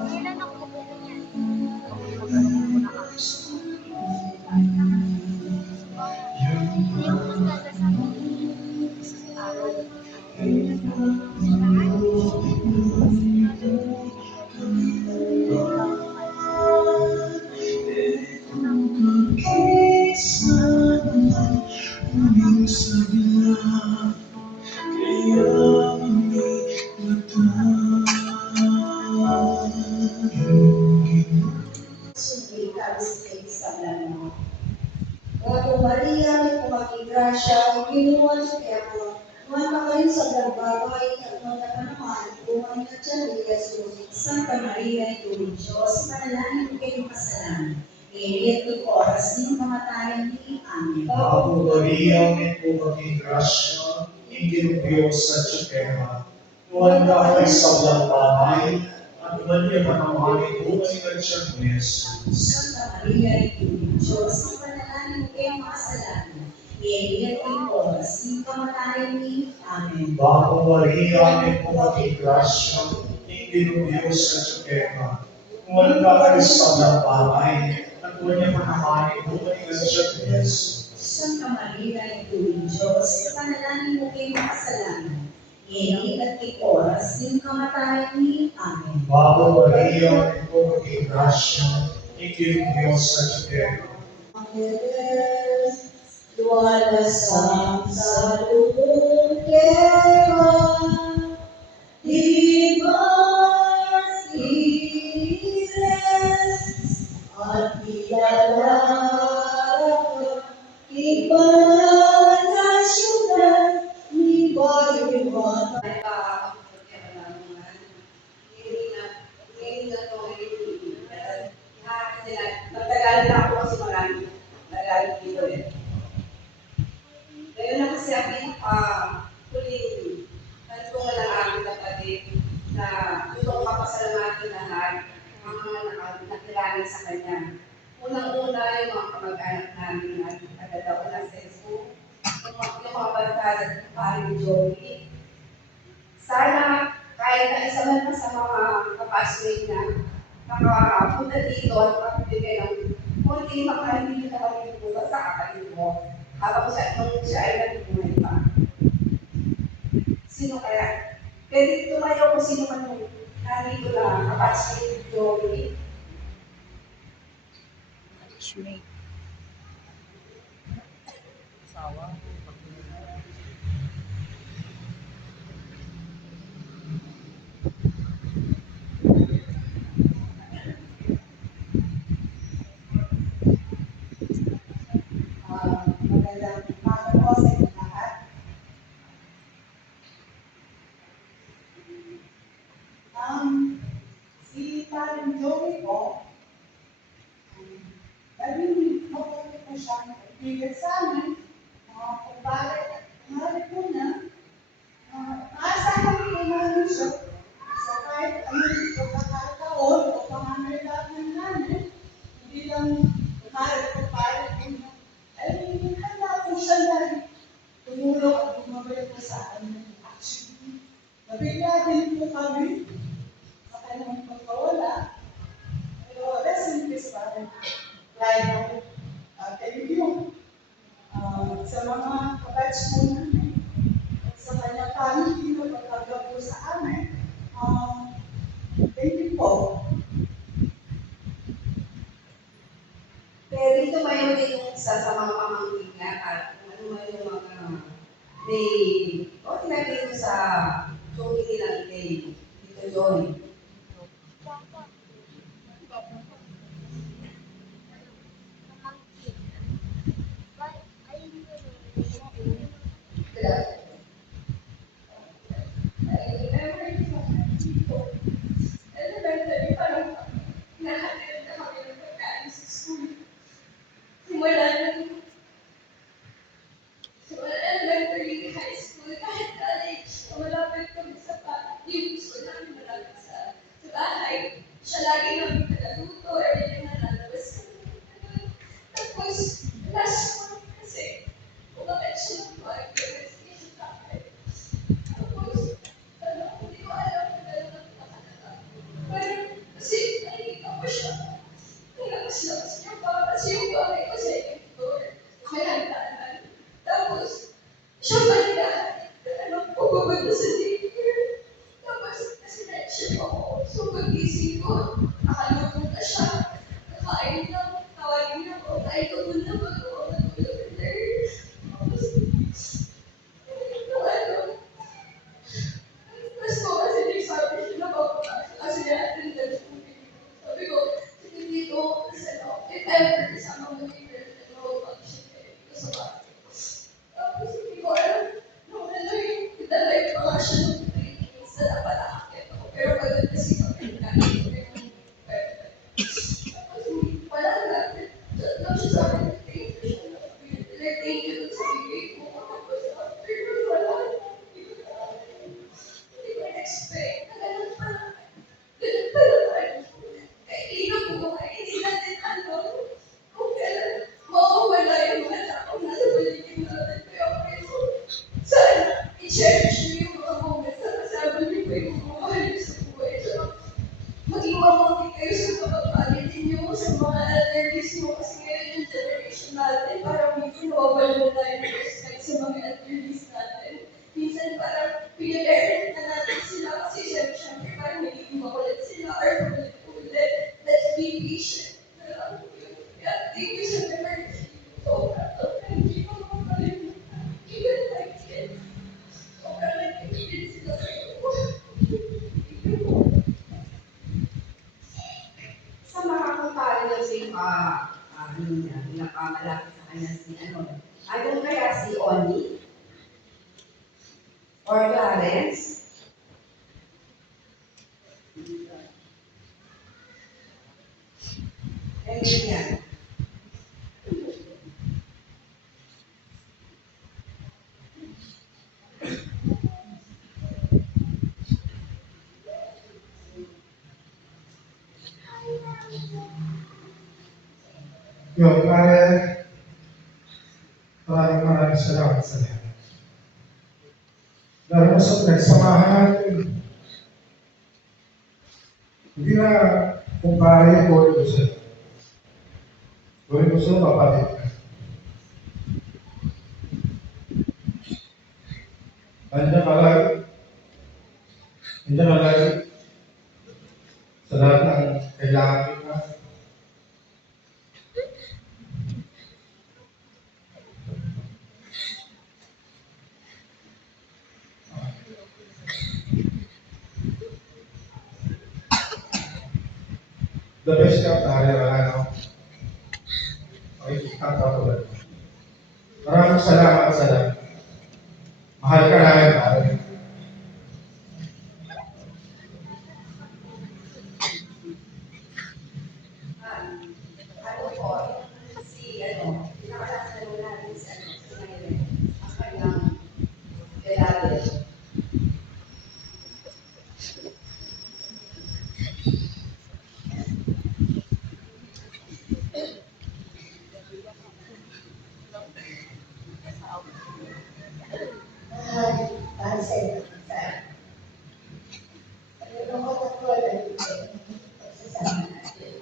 Kailan ako bumili niyan? Magkaroon ko na ako. Hindi ako magkanda sa araw. Ako Maria, may kumakigrasya, ikinuwan sa kaya ko, mga kayo sa blagbabay, at mga naman, kumain na dyan ni Jesus. Santa Maria, ito ni Diyos, manalangin ko kayong kasalanan. Ngayon ito oras ng kamatayan ni Amen. Ako Maria, may kumakigrasya, ikinuwan sa Diyos. Tuhan ka ay sa blagbabay, at umanya manamani buhay na siya ni Jesus. Santa Maria, ito ni Diyos, manalangin ko kayong kasalanan. Ngayon ito oras ng kamatayan ni Amen. Ako Maria, may kumakigrasya, ikinuwan sa Diyos. Tuhan ka ay sa blagbabay, at umanya manamani buhay na siya ni Jesus. Santa Maria, ito ni Diyos, panalangin mo kayong kasalanan. Ngayon at oras ng kamatayan ni Amen. Ako Maria, may kumakigrasya, ikinuwan sa Diyos. Luwalasang sa lubong kera, di martires, at kilala ibanal na syudad ni Bayuan. Matagal na ako kasi marami nagalit dito eh. Ngayon na kasi aking huling nagtungan ng aming kapatid na gusto ko mapasalamatin lahat ang mga nakilala sa kanya. Unang-una yung mga kamag-anak namin na nagdadaon ng Facebook, yung mga barkada at paring Joey. Sana kahit na isa man pa sa mga kapasway na makapunta dito at makapibigay ng konting makahalili na kami bukas sa kapatid mo habang siya ay nagbubuhay pa. Sino kaya? Pwede tumayo kung sino man yung nandito na kapasway Joey. Sawa. Magandang umaga po sa inyo lahat. Si Parang Joey po, narinig ko po siyang kaibigan sa amin, kung bakit mahalik po na, naasahan ko namin siya sa kahit anong pagkakataon o pangangailangan namin, hindi lang mahalik ko parang po na, ay handa po siya na tumulong at bumabay po sa amin. Actually, nabigla din po kami sa kanyang pagkawala. Pero rest in peace pa rin. Like, thank you sa mga kabatch po namin at sa kanyang family na pagkagawa po sa amin. Thank you po. Pwede tumayo din yung isa sa mga pamangkin niya at kung ano man yung mga may tinagay ko sa Joey nilang day. Dito Joey. Elementary pa lang nahatid na kami ng pagkain sa school. Simula elementary, high school, kahit college, malapit kami sa yung school namin malapit sa bahay. Siya lagi namin nagaluto, everything na lalabas kami. Tapos, last month kasi, umakit siya ng podcast. Pag-isip ko, nakalutong na siya. Nakain na, tawagin niya ako, tayo ka muna bago ako natulog. Tapos, ano, mas ko kasi nagsabi siya na papapasok kasi na-attendance ko. Sabi ko, sige dito, kasi ano, if ever, kasama mo ni girlfriend mo, pag-share ko sa bahay. Tapos hindi ko alam, nung ano yung italay pa nga siya nung 3 days na napalakit ako. Pero pagod kasi kami, nakain ko yung tapos wala na, chat lang siya sa akin, thank you siya. Thank you dun sa bigay ko. Tapos after nun, wala na. Hindi ko na-expect na ganun pala. Ganun pala tayo. Kailan po ba hindi natin ano kung kailan mawawala yung mga tao nasa paligid natin. Kaya po sana i-cherish niyo yung mga moments na kasama niyo pa yung mga mahal niyo sa buhay. Tsaka maging mabuti kayo sa kapag-alit niyo sa mga elderlies mo kasi ngayon yung generation natin parang minsan nawawala na tayo ng respect sa mga elderlies natin. Minsan parang pinaparent na natin sila kasi syempre parang nagiging makulit sila or ulit. Let's be patient. Kaya thank you sa memory. Sobrang hindi ko makalimutan. Even like kids. Sobrang nag-ibig sila sa'yo. Thank you po. Sa mga kumpare na si ano niya, pinapamalaki sa kanya si ano, anong kaya si Oni? Or Clarence? Ano yan? Yung pare, maraming salamat sa lahat. Lalo na sa nagsamahan natin. Hindi na kumpare ko ito sa gawin ko sa kapatid ka. Nandiyan ka lagi. Nandiyan ka lagi. Sa lahat ng kailangan kita. The best ka, pare, wala na. Okay, kita ko lang. Maraming salamat sa lahat. Mahal ka namin, pare. Ano po, si ano, pinakalasan natin si ano, si Mayre, ang kanyang beloved. Para sa iyo, nalulungkot ako dahil pagsasama natin.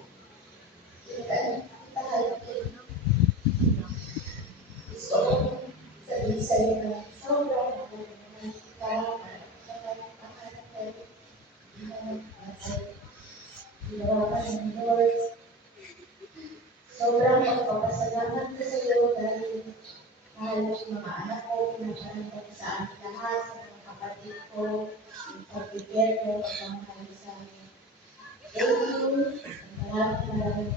Gusto kong sabihin sa iyo na sobrang ginawa ka ng Lord. Sobrang magpapasalamat ko sa iyo dahil mahal mo yung mga anak ko, pinaparantan sa amin lahat, sa mga kapatid ko, yung pag-prepare ko, pagmamahal sa amin. Thank you. Maraming.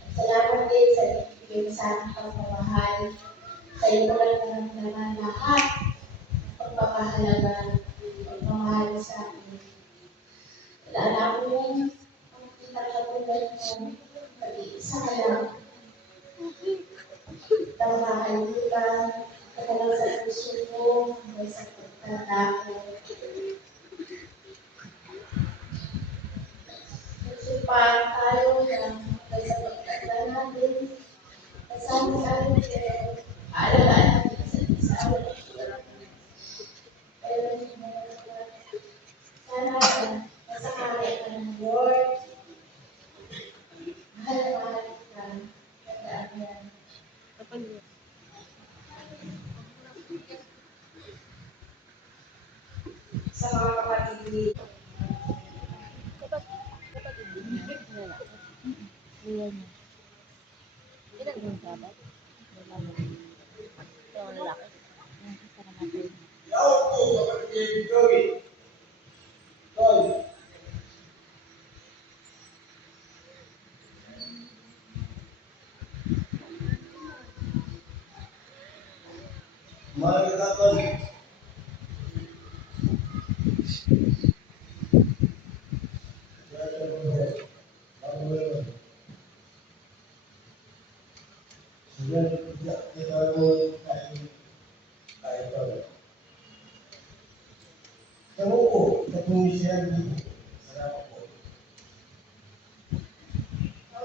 At salamat din sa ibigay mo sa aking pagmamahal. Sa iyo ko lang naman lahat ng pagpapahalaga, pagmamahal sa akin. Wala na akong makikita katulad mo, pag-iisa ka lang. Tamahalitan, katalang sa puso ko, hanggang sa pagtanda ko. Nagsumpaan tayo ng hanggang sa pagtanda natin. Kasama sa akin pero aalagaan natin sa isa. Pero sana masakali ka ng Lord. Mahal ka. Tandaan yan. Sa mga kapatid ni kuya niya. Ilan yung dapat? Wala mo. Ito ang lalaki. Yung isa naman. Yaw po, kapatid Joey. Tol. Mahal ka, Tol.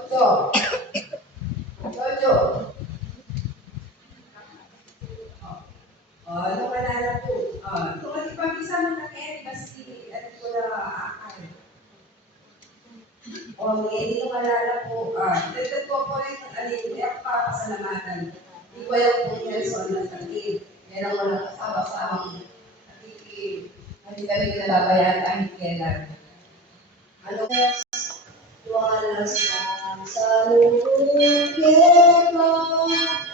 Jojo. Jojo. Ano ka na po? Ito kasi pag-isa mo na kasi at ko na akal. Hindi ko malala po. Dagdag ko po rin hindi ako papasalamatan. Hindi ko yung po Nelson na sakit. Meron mo lang kasama-samang hindi kami nababayan kahit kailan. Ano? Wala sa lubong ko.